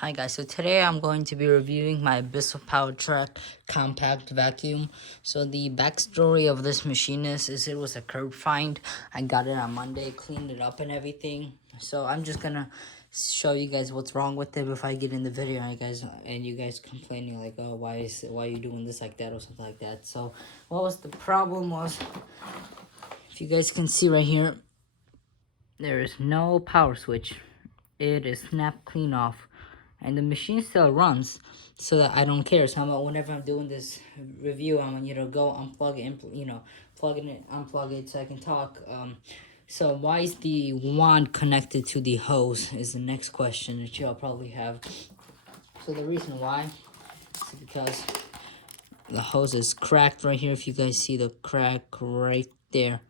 Hi guys, so today I'm going to be reviewing my Bissel powertrack compact vacuum. So the backstory of this machine is it was a curb find. I got it on Monday, cleaned it up and everything. So I'm just gonna show you guys what's wrong with it before I get in the video, and you guys complaining like, oh, why are you doing this like that or something like that. So what was the problem was, if you guys can see right here, there is no power switch. It is snapped clean off, and the machine still runs, so that I don't care. So whenever I'm doing this review, I want you to go unplug it, plug it in, unplug it so I can talk. So why is the wand connected to the hose is the next question that you'll probably have. So the reason why is because the hose is cracked right here. If you guys see the crack right there,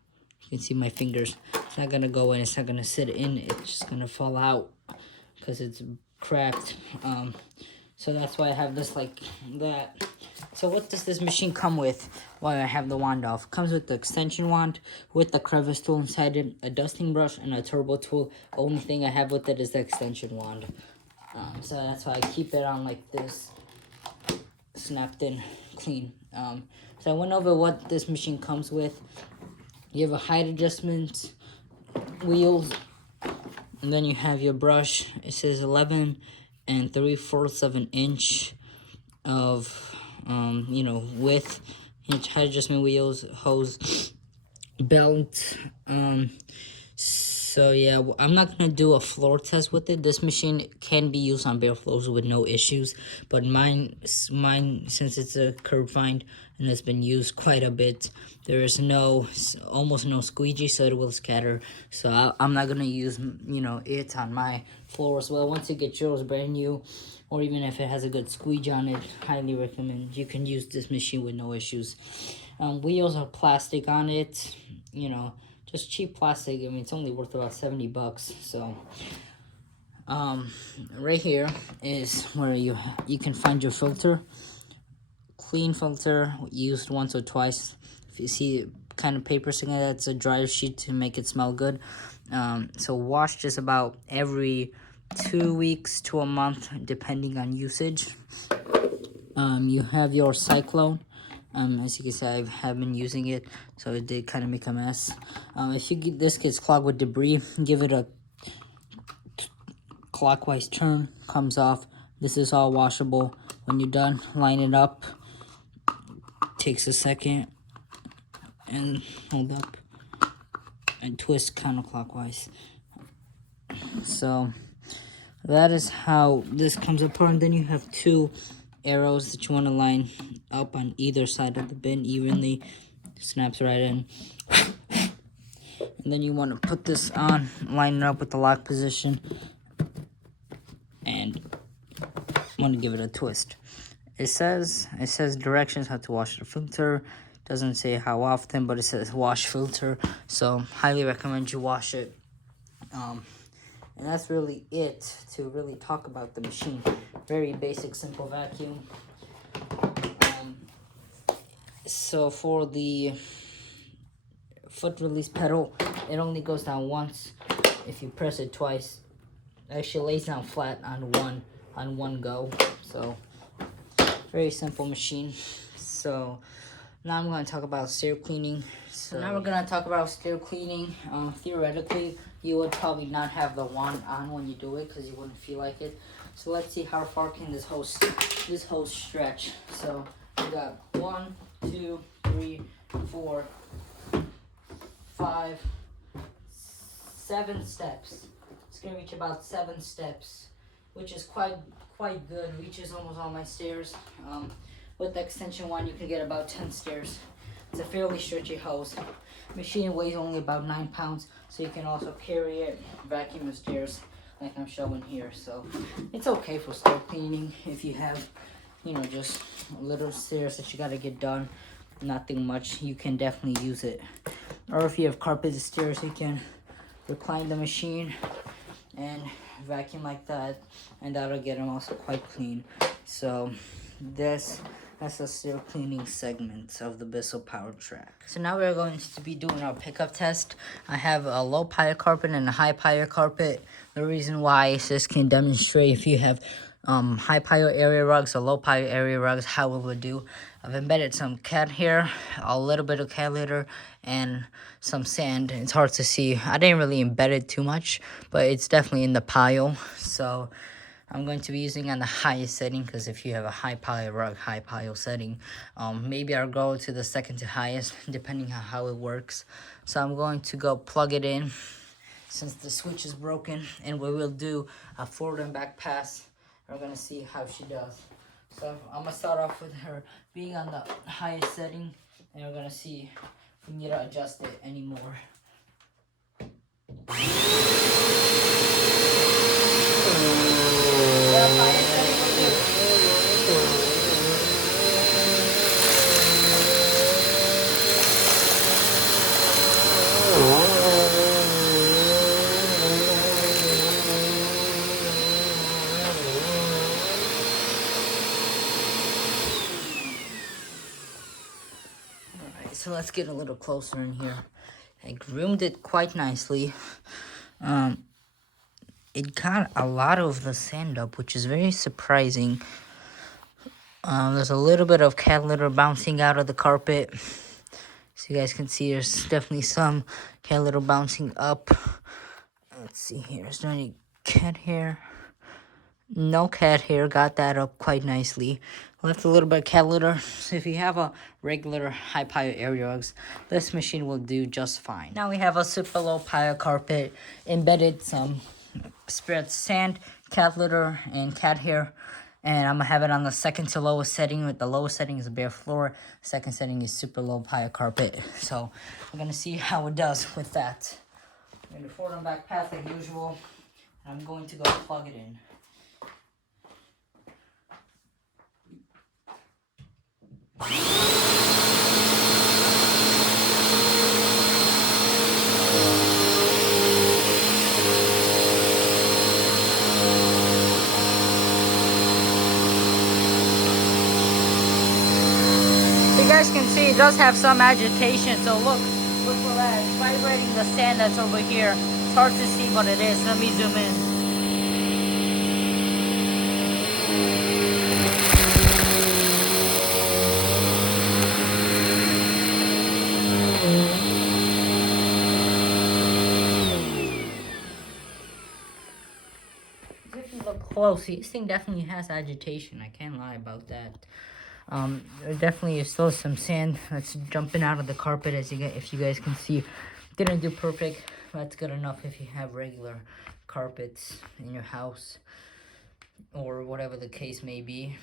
you can see my fingers. It's not gonna go in, it's not gonna sit in, it's just gonna fall out because it's cracked. So that's why I have this like that. So what does this machine come with while I have the wand off? Comes with the extension wand with the crevice tool inside it, a dusting brush, and a turbo tool. The only thing I have with it is the extension wand. So that's why I keep it on like this, snapped in clean. So I went over what this machine comes with. You have a height adjustment, wheels, and then you have your brush. It says 11 3/4 of an inch of width. Height adjustment, wheels, hose, belt. So yeah, I'm not gonna do a floor test with it. This machine can be used on bare floors with no issues, but mine since it's a curb find and it's been used quite a bit, there is almost no squeegee, so it will scatter. So I'm not gonna use it on my floor as well. Once you get yours brand new, or even if it has a good squeegee on it, highly recommend you can use this machine with no issues. Wheels are plastic on it, just cheap plastic. I mean, it's only worth about $70. So right here is where you can find your filter. Clean filter, used once or twice. If you see kind of paper sticking, that's a dryer sheet to make it smell good. So wash just about every 2 weeks to a month, depending on usage. You have your cyclone. As you can see, I have been using it, so it did kind of make a mess. If this gets clogged with debris, give it a clockwise turn, comes off. This is all washable. When you're done, line it up. Takes a second, and hold up, and twist counterclockwise. So that is how this comes apart. And then you have two arrows that you want to line up on either side of the bin evenly. Snaps right in. And then you want to put this on, line it up with the lock position, and want to give it a twist. It says directions how to wash the filter. Doesn't say how often, but it says wash filter. So highly recommend you wash it. And that's really it to really talk about the machine. Very basic, simple vacuum. So for the foot release pedal, it only goes down once. If you press it twice, it actually lays down flat on one go. So very simple machine. So now I'm going to talk about stair cleaning. So now we're going to talk about stair cleaning. Theoretically, you would probably not have the wand on when you do it because you wouldn't feel like it. So let's see how far can this hose stretch. So we got 1, 2, 3, 4, 5, 7 steps. It's gonna reach about 7 steps, which is quite good. Reaches almost all my stairs. With the extension one, you can get about 10 stairs. It's a fairly stretchy hose. Machine weighs only about 9 pounds, so you can also carry it, vacuum the stairs like I'm showing here. So it's okay for stair cleaning if you have, just little stairs that you gotta get done. Nothing much. You can definitely use it. Or if you have carpeted stairs, you can recline the machine and vacuum like that, and that'll get them also quite clean. So that's the stair cleaning segment of the Bissel powertrack. So now we're going to be doing our pickup test. I have a low pile carpet and a high pile carpet. The reason why is this can demonstrate if you have high pile area rugs or low pile area rugs, how it would do. I've embedded some cat hair, a little bit of cat litter, and some sand. It's hard to see. I didn't really embed it too much, but it's definitely in the pile. So I'm going to be using on the highest setting, because if you have a high pile rug, high pile setting, maybe I'll go to the second to highest, depending on how it works. So I'm going to go plug it in, since the switch is broken, and we will do a forward and back pass. We're gonna see how she does. So I'm gonna start off with her being on the highest setting, and we're gonna see if we need to adjust it anymore. So let's get a little closer in here. I groomed it quite nicely. It got a lot of the sand up, which is very surprising. There's a little bit of cat litter bouncing out of the carpet. So you guys can see there's definitely some cat litter bouncing up. Let's see here. Is there any cat hair? No cat hair. Got that up quite nicely. Left a little bit of cat litter. So if you have a regular high pile area rugs, this machine will do just fine. Now we have a super low pile carpet, embedded some spread sand, cat litter, and cat hair. And I'm gonna have it on the second to lowest setting. With the lowest setting is a bare floor. Second setting is super low pile carpet. So we're gonna see how it does with that. I'm gonna forward and back path like usual. I'm going to go plug it in. You guys can see it does have some agitation, so look for that. It's vibrating the sand that's over here. It's hard to see what it is. Let me zoom in. If you look close, this thing definitely has agitation. I can't lie about that. There definitely is still some sand that's jumping out of the carpet, if you guys can see. Didn't do perfect. That's good enough if you have regular carpets in your house or whatever the case may be.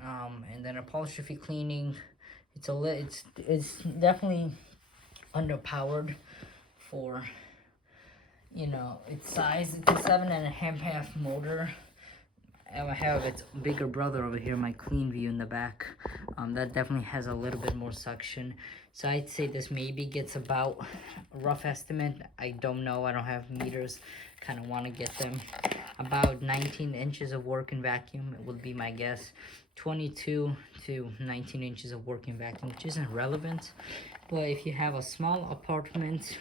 And then upholstery cleaning, it's definitely underpowered for, you know, its size. It's a 7.5 motor. I have its bigger brother over here, my clean view in the back. That definitely has a little bit more suction. So I'd say this maybe gets about, a rough estimate, I don't know, I don't have meters, kind of want to get them, about 19 inches of working vacuum. It would be my guess. 22 to 19 inches of working vacuum, which isn't relevant. But if you have a small apartment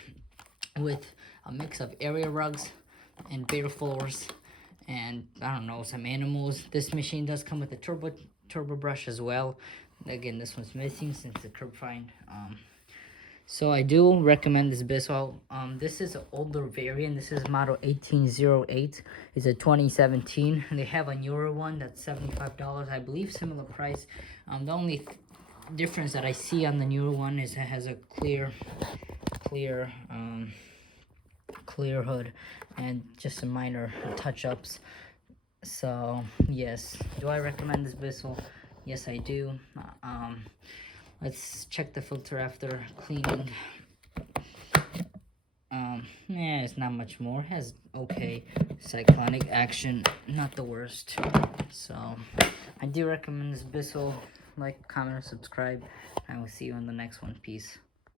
with a mix of area rugs and bare floors, and I don't know, some animals, this machine does come with a turbo brush as well. Again, this one's missing since it's a curb find. So I do recommend this Bissel. This is an older variant. This is model 1808. It's a 2017. They have a newer one that's $75, I believe, similar price. The only difference that I see on the newer one is it has a clear hood and just some minor touch-ups. So yes, do I recommend this Bissel? Yes, I do. Let's check the filter after cleaning. Yeah, it's not much more. It has okay cyclonic action, not the worst. So I do recommend this Bissel. Like, comment, or subscribe. I will see you on the next one. Peace.